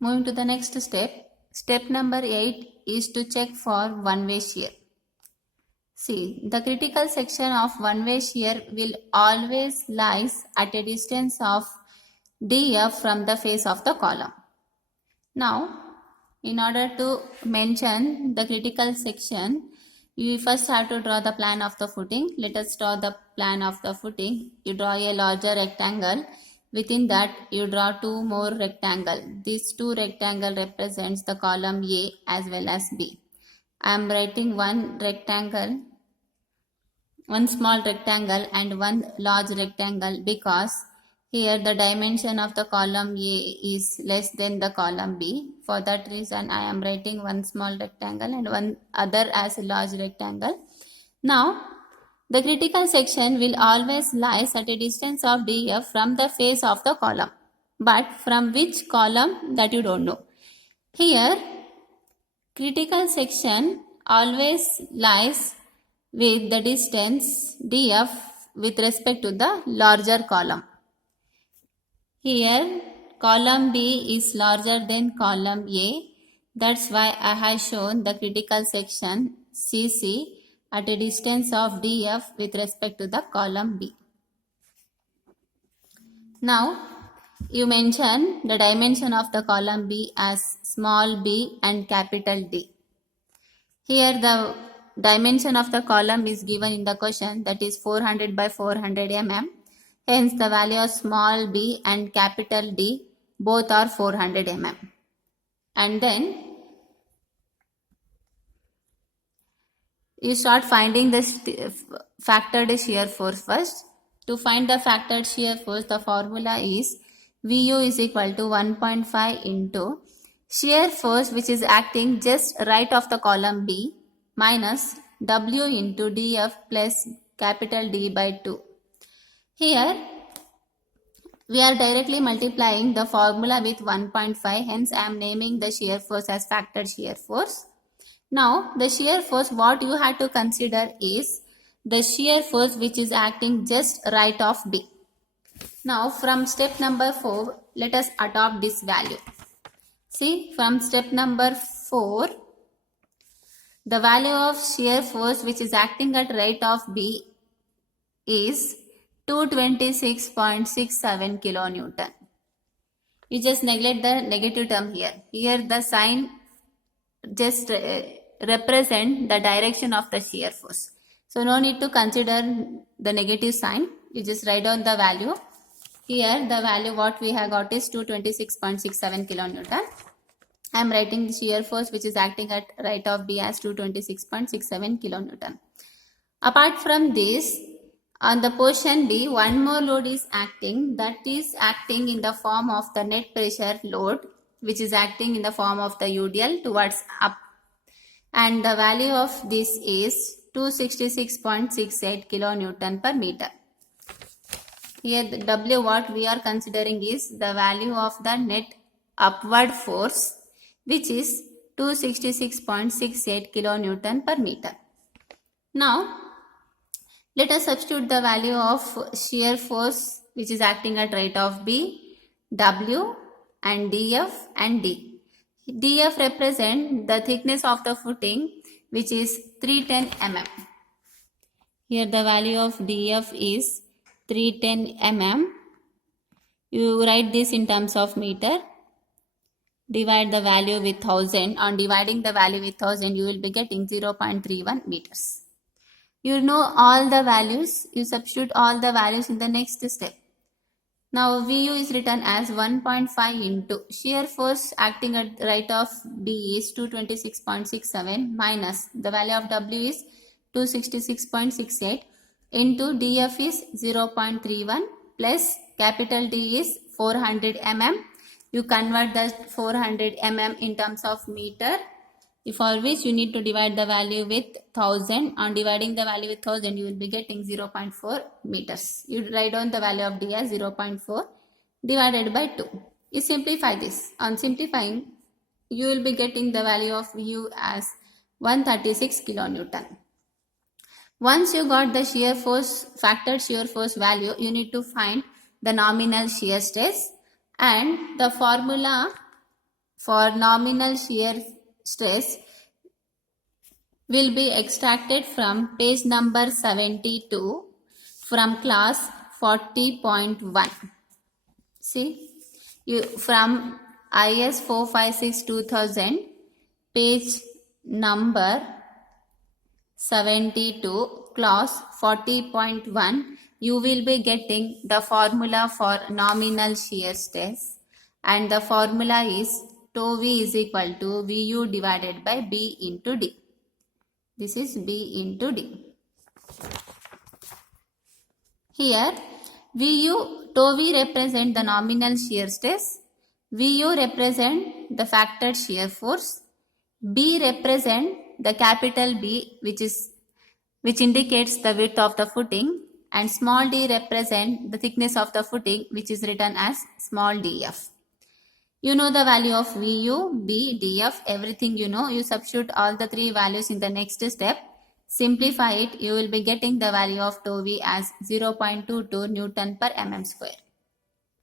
Moving to the next step. Step number 8 is to check for one-way shear. See, the critical section of one-way shear will always lies at a distance of df from the face of the column. Now, in order to mention the critical section, you first have to draw the plan of the footing. Let us draw the plan of the footing. You draw a larger rectangle. Within that, you draw two more rectangles. These two rectangles represents the column A as well as B. I am writing one rectangle, one small rectangle and one large rectangle because here the dimension of the column A is less than the column B. For that reason I am writing one small rectangle and one other as a large rectangle. Now the critical section will always lies at a distance of df from the face of the column. But from which column, that you don't know. Here critical section always lies with the distance df with respect to the larger column. Here column B is larger than column A. That's why I have shown the critical section CC at a distance of df with respect to the column B. Now you mention the dimension of the column B as small b and capital D. Here the dimension of the column is given in the question, that is 400 by 400 mm. Hence the value of small b and capital D both are 400 mm. And then you start finding the factored shear force first. To find the factored shear force, the formula is Vu is equal to 1.5 into shear force which is acting just right of the column B minus W into df plus capital D by 2. Here we are directly multiplying the formula with 1.5, hence I am naming the shear force as factored shear force. Now the shear force, what you have to consider is the shear force which is acting just right of B. Now from step number 4, let us adopt this value. See, from step number 4, the value of shear force which is acting at right of B is 226.67 kilonewton. You just neglect the negative term here. Here the sign just represent the direction of the shear force. So no need to consider the negative sign. You just write down the value. Here the value what we have got is 226.67 kilonewton. I am writing the shear force which is acting at right of B as 226.67 kilonewton. Apart from this, on the portion B, one more load is acting, that is acting in the form of the net pressure load which is acting in the form of the UDL towards up, and the value of this is 266.68 kilonewton per meter. Here the W what we are considering is the value of the net upward force which is 266.68 kilonewton per meter. Now let us substitute the value of shear force which is acting at right of B, W and DF and D. DF represent the thickness of the footing which is 310 mm. Here the value of DF is 310 mm. You write this in terms of meter. Divide the value with 1000. On dividing the value with 1000, you will be getting 0.31 meters. You know all the values. You substitute all the values in the next step. Now Vu is written as 1.5 into shear force acting at right of B is 226.67 minus the value of W is 266.68 into DF is 0.31 plus capital D is 400 mm. You convert the 400 mm in terms of meter, for which you need to divide the value with 1000. On dividing the value with 1000, you will be getting 0.4 meters. You write down the value of D as 0.4 divided by 2. You simplify this. On simplifying, you will be getting the value of U as 136 kilonewton. Once you got the shear force, factored shear force value, you need to find the nominal shear stress, and the formula for nominal shear stress will be extracted from page number 72 from class 40.1. See, from IS 456-2000, page number 72, clause 40.1, you will be getting the formula for nominal shear stress, and the formula is tau V is equal to Vu divided by B into D. This is B into D. Here, tau V represent the nominal shear stress, Vu represent the factored shear force, B represent the capital B which indicates the width of the footing, and small d represent the thickness of the footing, which is written as small df. You know the value of Vu, B, df, everything you know. You substitute all the three values in the next step. Simplify it, you will be getting the value of tau V as 0.22 Newton per mm square.